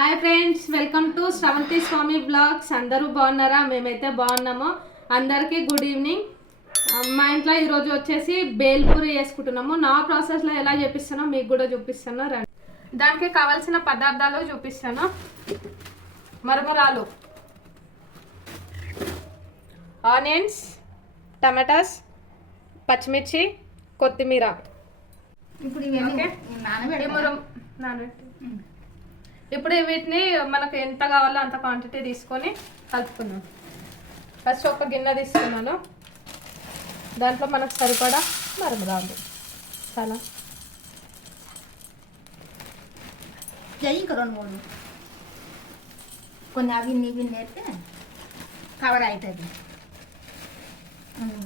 Hi friends welcome to Sravanthi Swami blogs. అందరూ బాగున్నారా? మేమైతే బాగున్నాము. అందరికీ గుడ్ ఈవినింగ్. మా ఇంట్లో ఈరోజు వచ్చేసి బేల్పూరి చేసుకుంటున్నాము నా ప్రాసెస్లో ఎలా చేపిస్తానో మీకు కూడా చూపిస్తాను. రండి. దానికి కావాల్సిన పదార్థాలు చూపిస్తాను. మరమరాలు. ఆనియన్స్ టమాటాస్ పచ్చిమిర్చి కొత్తిమీర. ఇప్పుడు నానబెట్టి. ఇప్పుడు వీటిని మనకు ఎంత కావాలో అంత క్వాంటిటీ తీసుకొని కలుపుకుందాం. ఫస్ట్ ఒక గిన్నె తీసుకున్నాను. దాంట్లో మనకు సరిపడా మరమరాలు చాలా. ఇంకా రెండు మూడు. కొన్ని అవి ఇవి నేర్తే కవర్ అవుతుంది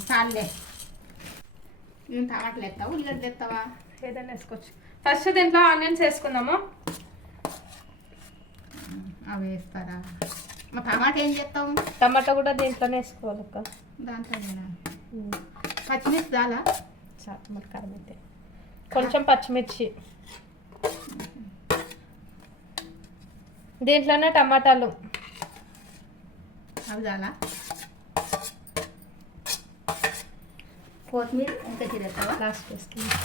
చాలులే. నేను టమాటాలు ఎత్తావు ఉల్లిగడ్డలు ఎత్తావా ఏదైనా వేసుకోవచ్చు. ఫస్ట్ దీంట్లో ఆనియన్స్ వేసుకుందాము. అవి వేస్తారా మా టమాటా ఏం చేస్తావు? టమాటా కూడా దీంట్లోనే వేసుకోవాలి అక్క. దాంట్లో ఉమ్. పచ్చిమిర్చి చాలా కారం అయితే కొంచెం పచ్చిమిర్చి. దీంట్లోనే టమాటాలు. అవి చాలా కొత్తిమీర ఇంకా తిరేస్తావా లాస్ట్ వేసుకుందాం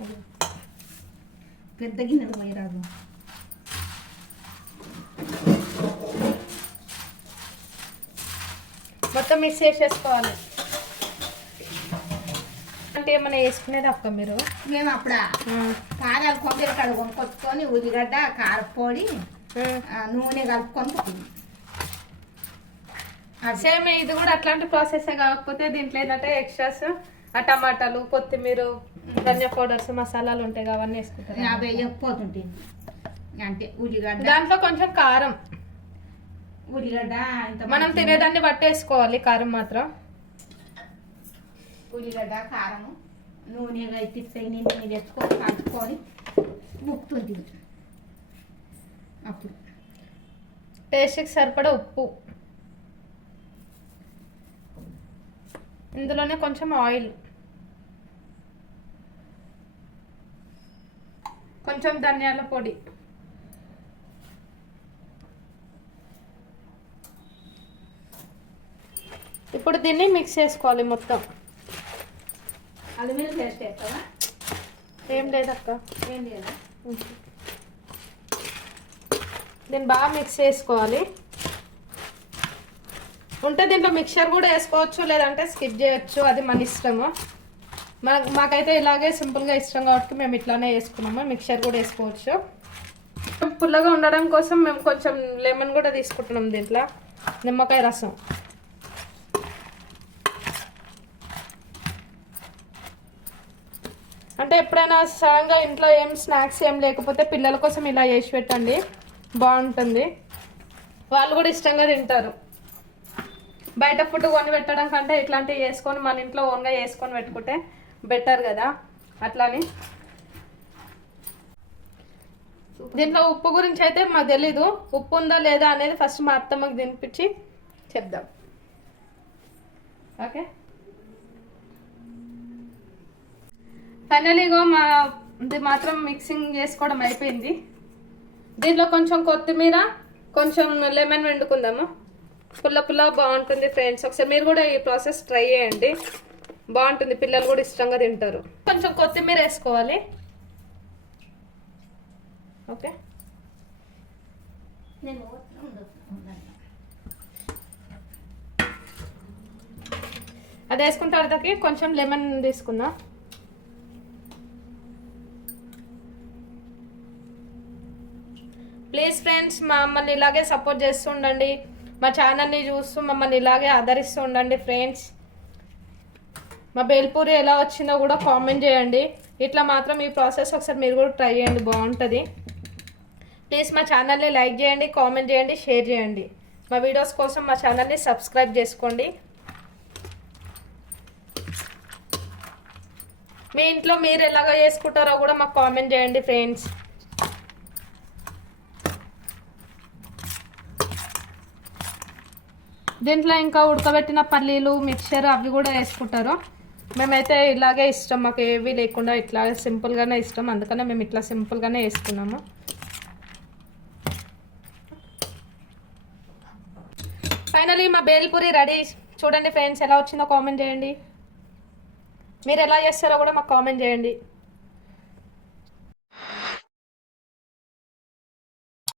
అది. పెద్ద గిన్నెలు పోయి రాదు. మొత్తం మిక్స్ చేసేసుకోవాలి. అంటే ఏమైనా వేసుకునేది అక్క మీరు? మేము అప్పుడు? కారాలు కొబ్బరి కడుగు కొనుక్కొచ్చుకొని ఉల్లిగడ్డ కారపొడి నూనె కలుపుకొని సేమ్ ఇది కూడా అట్లాంటి ప్రాసెస్ కాకపోతే దీంట్లో ఏంటంటే ఎక్స్ట్రాస్ ఆ టమాటాలు కొత్తిమీర ధనియా పౌడర్స్ మసాలాలు ఉంటాయి అవన్నీ వేసుకుంటారు. యాభై పోతుంటుంది అంతే ఉల్లిగడ్డ. దాంట్లో కొంచెం కారం. ఉల్లిగడ్డ ఇంత మనం తినేదాన్ని బట్టి వేసుకోవాలి కారం మాత్రం. ఉల్లిగడ్డ కారము నూనె తిప్పి నిండి తెచ్చుకొని కలుపుకొని ముక్తుంది అప్పుడు. టేస్ట్కి సరిపడా ఉప్పు. ఇందులోనే కొంచెం ఆయిల్. కొంచెం ధనియాల పొడి. ఇప్పుడు దీన్ని మిక్స్ చేసుకోవాలి మొత్తం. ఏం లేదక్క ఏం లేదా? దీన్ని బాగా మిక్స్ చేసుకోవాలి. ఉంటే దీంట్లో మిక్చర్ కూడా వేసుకోవచ్చు లేదంటే స్కిప్ చేయొచ్చు. అది మన ఇష్టము. మాకు మాకైతే ఇలాగే సింపుల్గా ఇష్టం కాబట్టి మేము ఇట్లానే వేసుకున్నాము. మిక్చర్ కూడా వేసుకోవచ్చు. పుల్లగా ఉండడం కోసం మేము కొంచెం లెమన్ కూడా తీసుకుంటున్నాం దీంట్లో. నిమ్మకాయ రసం. అంటే ఎప్పుడైనా సడన్గా ఇంట్లో ఏం స్నాక్స్ ఏం లేకపోతే పిల్లల కోసం ఇలా చేసి పెట్టండి. బాగుంటుంది. వాళ్ళు కూడా ఇష్టంగా తింటారు. బయట ఫుడ్ కొని పెట్టడం కంటే ఇట్లాంటివి చేసుకొని మన ఇంట్లో ఓన్గా చేసుకొని పెట్టుకుంటే బెటర్ కదా. అట్లాని. దీంట్లో ఉప్పు గురించి అయితే మాకు తెలీదు. ఉప్పు ఉందా లేదా అనేది ఫస్ట్ మా అత్తమ్మకి తినిపించి చెప్దాం. ఓకే? ఫైనలీగా మా ఇది మాత్రం మిక్సింగ్ చేసుకోవడం అయిపోయింది. దీంట్లో కొంచెం కొత్తిమీర కొంచెం లెమన్ వండుకుందాము. పుల్ల పుల్ల బాగుంటుంది ఫ్రెండ్స్ ఒకసారి మీరు కూడా ఈ ప్రాసెస్ ట్రై చేయండి. బాగుంటుంది పిల్లలు కూడా ఇష్టంగా తింటారు. కొంచెం కొత్తిమీర వేసుకోవాలి. ఓకే అది వేసుకున్న తర్వాతకి కొంచెం లెమన్ తీసుకుందాం ప్లీజ్ ఫ్రెండ్స్ మమ్మల్ని ఇలాగే సపోర్ట్ చేస్తూ ఉండండి మా ఛానల్ని చూస్తూ మమ్మల్ని ఇలాగే ఆదరిస్తూ ఉండండి ఫ్రెండ్స్. మా బేల్పూరి ఎలా వచ్చిందో కూడా కామెంట్ చేయండి. ఇట్లా మాత్రం ఈ ప్రాసెస్ ఒకసారి మీరు కూడా ట్రై చేయండి బాగుంటుంది. ప్లీజ్ మా ఛానల్ని లైక్ చేయండి కామెంట్ చేయండి షేర్ చేయండి. మా వీడియోస్ కోసం మా ఛానల్ని సబ్స్క్రైబ్ చేసుకోండి. మీ ఇంట్లో మీరు ఎలాగ చేసుకుంటారో కూడా మాకు కామెంట్ చేయండి ఫ్రెండ్స్. దీంట్లో ఇంకా ఉడకబెట్టిన పల్లీలు మిక్చర్ అవి కూడా వేసుకుంటారు. మేమైతే ఇలాగే ఇష్టం. మాకు ఏవి లేకుండా ఇట్లా సింపుల్గానే ఇష్టం. అందుకనే మేము ఇట్లా సింపుల్గానే వేసుకున్నాము. ఫైనలీ మా బేల్పూరి రెడీ. చూడండి ఫ్రెండ్స్ ఎలా వచ్చిందో కామెంట్ చేయండి. మీరు ఎలా చేస్తారో కూడా మాకు కామెంట్ చేయండి.